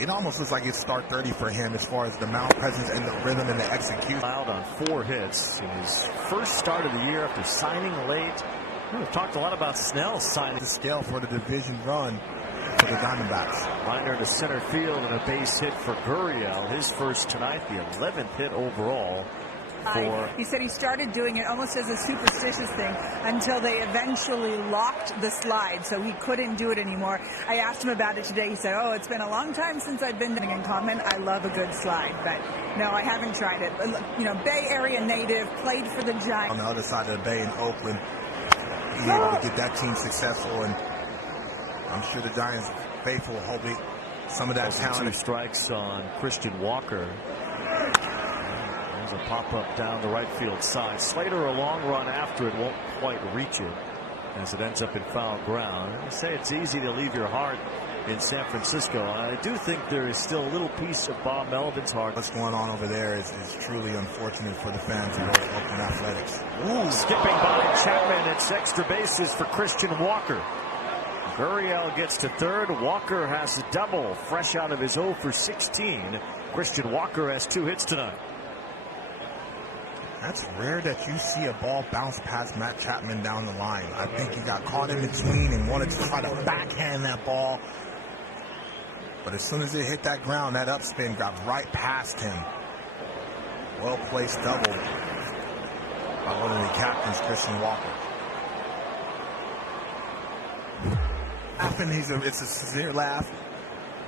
it almost looks like it's start 30 for him as far as the mound presence and the rhythm and the execution. Out on 4 hits in his first start of the year after signing late. We've talked a lot about Snell signing. The scale for the division run for the Diamondbacks. Liner to center field and a base hit for Gurriel. His first tonight, the 11th hit overall. He said he started doing it almost as a superstitious thing until they eventually locked the slide, so he couldn't do it anymore. I asked him about it today. He said, "Oh, it's been a long time since I've been doing." In comment, I love a good slide, but no, I haven't tried it. You know, Bay Area native, played for the Giants. On the other side of the Bay in Oakland, he was able to get that team successful, and I'm sure the Giants faithful will hold some of that talent. 2 strikes on Christian Walker. A pop-up down the right field side. Slater a long run after it, won't quite reach it as it ends up in foul ground. I say it's easy to leave your heart in San Francisco. I do think there is still a little piece of Bob Melvin's heart. What's going on over there is truly unfortunate for the fans of Oakland Athletics. Ooh, skipping by Chapman. It's extra bases for Christian Walker. Gurriel gets to third. Walker has a double, fresh out of his 0 for 16. Christian Walker has 2 hits tonight. That's rare that you see a ball bounce past Matt Chapman down the line. I think he got caught in between and wanted to try to backhand that ball. But as soon as it hit that ground, that upspin got right past him. Well-placed double by one of the captains, Christian Walker. It's a sincere laugh.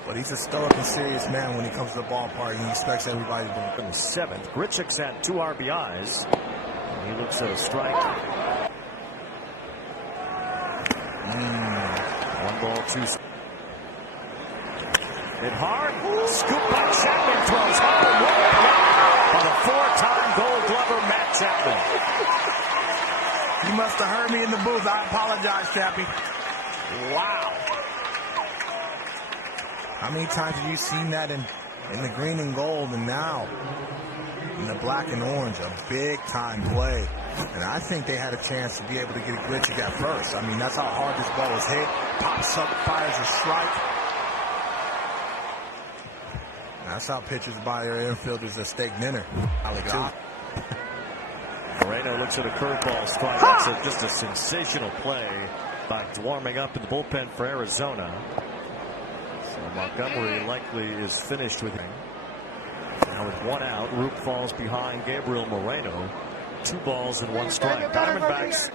But he's a stoic and serious man when he comes to the ballpark, and he expects everybody to in the 7th. Grichuk's had 2 RBIs. And he looks at a strike. 1 ball, 2. Hit hard. Scoop by Chapman. Throws hard. By the 4-time Gold Glover Matt Chapman. You must have heard me in the booth. I apologize, Chappie. Wow. How many times have you seen that in the green and gold, and now in the black and orange? A big-time play. And I think they had a chance to be able to get Grichuk at first. I mean, that's how hard this ball was hit. Pops up, fires a strike. That's how pitchers buy their infielders a steak dinner. Moreno looks at a curveball strike. That's just a sensational play by warming up in the bullpen for Arizona. Montgomery likely is finished with him. Now with 1 out, Roop falls behind Gabriel Moreno. 2 balls and 1 strike. Diamondbacks.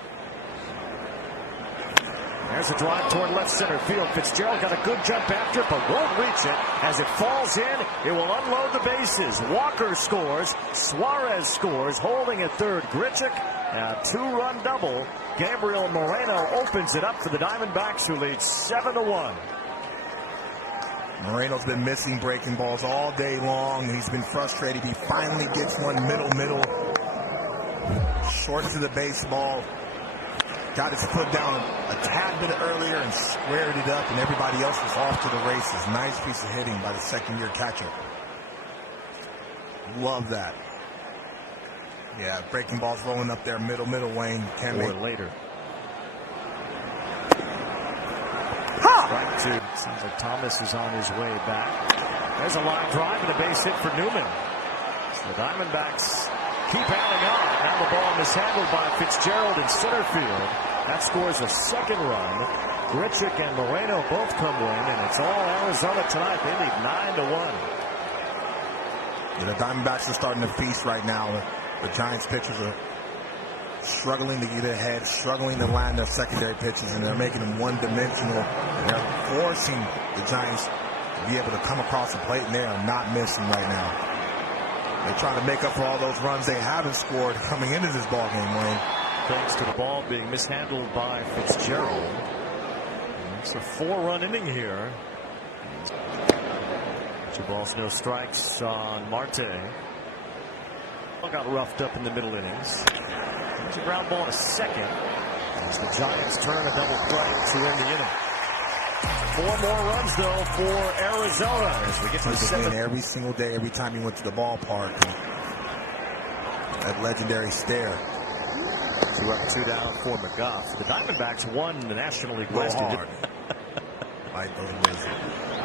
There's a drive toward left center field. Fitzgerald got a good jump after it, but won't reach it. As it falls in, it will unload the bases. Walker scores. Suarez scores. Holding at third, Grichuk. A 2-run double. Gabriel Moreno opens it up for the Diamondbacks, who lead 7-1. Moreno's been missing breaking balls all day long. He's been frustrated. He finally gets one middle. Short to the baseball. Got his foot down a tad bit earlier and squared it up, and everybody else was off to the races. Nice piece of hitting by the second-year catcher. Love that. Yeah, breaking balls rolling up there, middle, Wayne. Can't make later. Strike 2. Seems like Thomas is on his way back. There's a line drive and a base hit for Newman. So the Diamondbacks keep adding on. Now the ball mishandled by Fitzgerald in center field. That scores a 2nd run. Grichuk and Moreno both come win, and it's all Arizona tonight. They lead 9-1. Yeah, the Diamondbacks are starting to feast right now. The Giants pitchers are struggling to get ahead, struggling to land their secondary pitches, and they're making them one-dimensional. And they're forcing the Giants to be able to come across the plate, and they are not missing right now. They're trying to make up for all those runs they haven't scored coming into this ball game, Wayne. Thanks to the ball being mishandled by Fitzgerald. It's a 4-run inning here. 2 balls, no strikes on Marte. Got roughed up in the middle innings. There's a ground ball in a second as the Giants turn a double play to end the inning. 4 more runs, though, for Arizona as we get to the 7th. Every single day, every time he went to the ballpark, that legendary stare. 2 up, 2 down for McGough. The Diamondbacks won the National League West. Hard. Like those Wizards.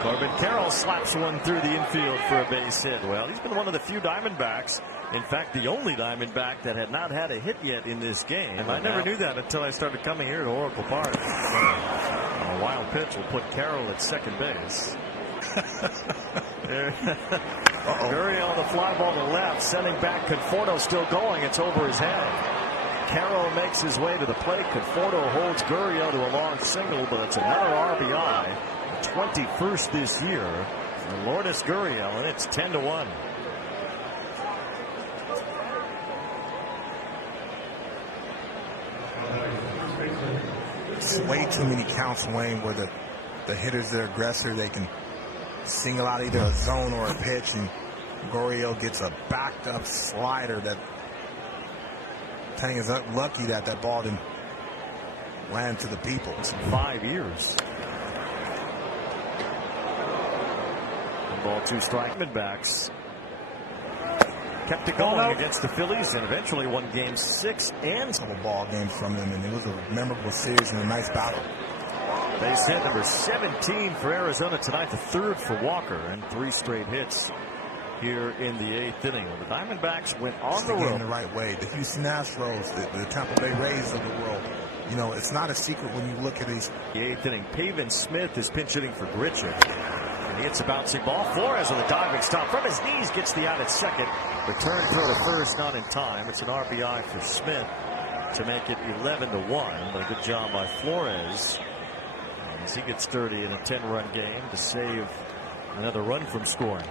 Corbin Carroll slaps one through the infield for a base hit. Well, he's been one of the few Diamondbacks, in fact the only Diamondback that had not had a hit yet in this game. I never knew that until I started coming here to Oracle Park. A wild pitch will put Carroll at second base. Gurriel on the fly ball to left, sending back Conforto, still going. It's over his head. Carroll makes his way to the plate. Conforto holds Gurriel to a long single, but it's another RBI. 21st this year. And Lourdes Gurriel, and it's 10-1. It's way too many counts, Wayne, where the hitter's the aggressor. They can single out either a zone or a pitch, and Gurriel gets a backed up slider that Tang is unlucky that that ball didn't land to the people. It's 5 years. Ball 2 strike. Diamondbacks kept it going against the Phillies and eventually won game 6 and some ball games from them, and it was a memorable series and a nice battle. Base hit number 17 for Arizona tonight, the 3rd for Walker, and 3 straight hits here in the 8th inning. The Diamondbacks went on the road the right way. The Houston Astros, the Tampa Bay Rays of the world. You know, it's not a secret when you look at these. The 8th inning, Pavin Smith is pinch hitting for Grichuk. And he hits a bouncing ball. Flores with a diving stop from his knees, gets the out at second. Return throw to first, not in time. It's an RBI for Smith to make it 11-1. But a good job by Flores as he gets dirty in a 10-run game to save another run from scoring.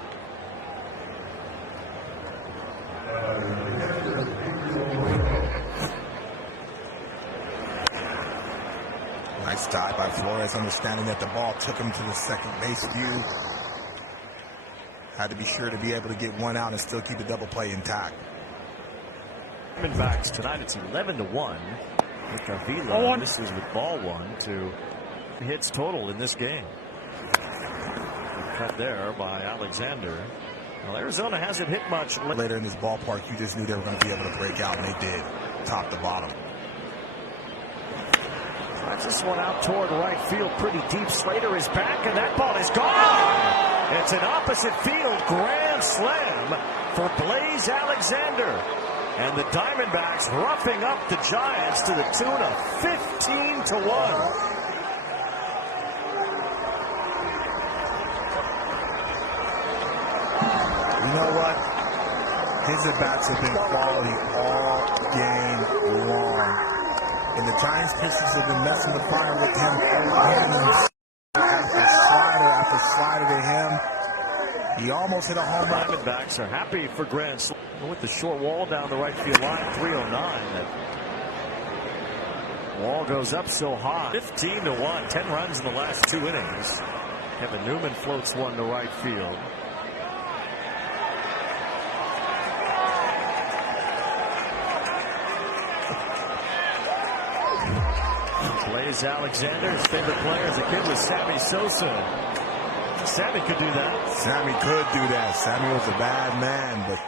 Nice dive by Flores, understanding that the ball took him to the second base view. Had to be sure to be able to get one out and still keep the double play intact. Diamondbacks tonight, it's 11-1. Avila misses with ball 1 to hits total in this game. Cut there by Alexander. Well, Arizona hasn't hit much later in this ballpark. You just knew they were going to be able to break out, and they did, top to bottom. Drives this one out toward right field pretty deep. Slater is back, and that ball is gone. It's an opposite field grand slam for Blaze Alexander. And the Diamondbacks roughing up the Giants to the tune of 15-1. You know what? His at-bats have been quality all game long. And the Giants pitchers have been messing with fire with him. After slider to him. He almost hit a home run. Diamondbacks are happy for grand slam with the short wall down the right field line. 309. That wall goes up so high. 15-1. 10 runs in the last 2 innings. Kevin Newman floats one to right field. Blaze Alexander, his favorite player as a kid was Sammy Sosa. Sammy could do that. Sammy could do that. Sammy was a bad man, but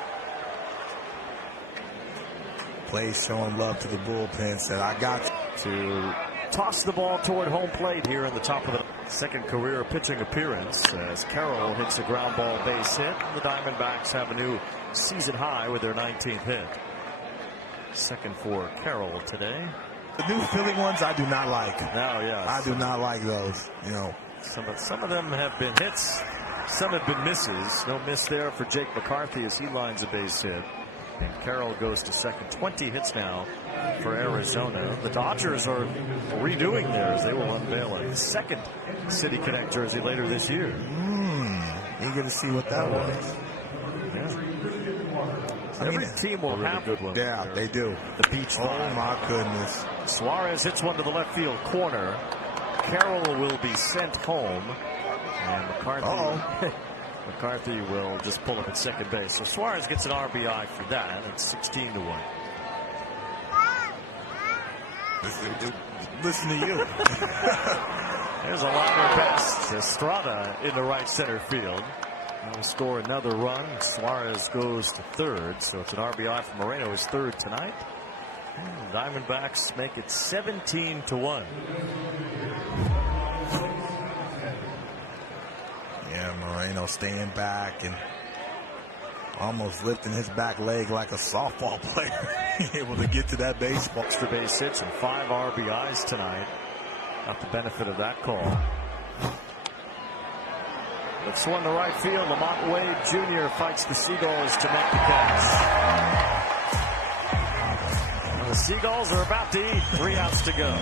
Blaze showing love to the bullpen, said, I got you. To toss the ball toward home plate here in the top of the second career pitching appearance as Carroll hits a ground ball base hit. The Diamondbacks have a new season high with their 19th hit. Second for Carroll today. The new Philly ones I do not like. No, yes. I do not like those. You know, some of them have been hits, some have been misses. No miss there for Jake McCarthy as he lines a base hit. And Carroll goes to second. 20 hits now for Arizona. The Dodgers are redoing theirs. They will unveil a second City Connect jersey later this year. Eager to see what that was. Yeah. Every team will have a good one. Yeah, they do. The beach line. Oh my goodness. Suarez hits one to the left field corner. Carroll will be sent home. And McCarthy will just pull up at second base. So Suarez gets an RBI for that. It's 16-1. Listen to you. There's a liner pass to Estrada in the right center field. Will score another run. Suarez goes to third, so it's an RBI for Moreno, his third tonight. And the Diamondbacks make it 17-1. staying back and almost lifting his back leg like a softball player, able to get to that baseball. Extra base hits and 5 RBIs tonight. Got the benefit of that call. Lifts one to right field. Lamont Wade Jr. fights the Seagulls to make the catch. The Seagulls are about to eat. 3 outs to go.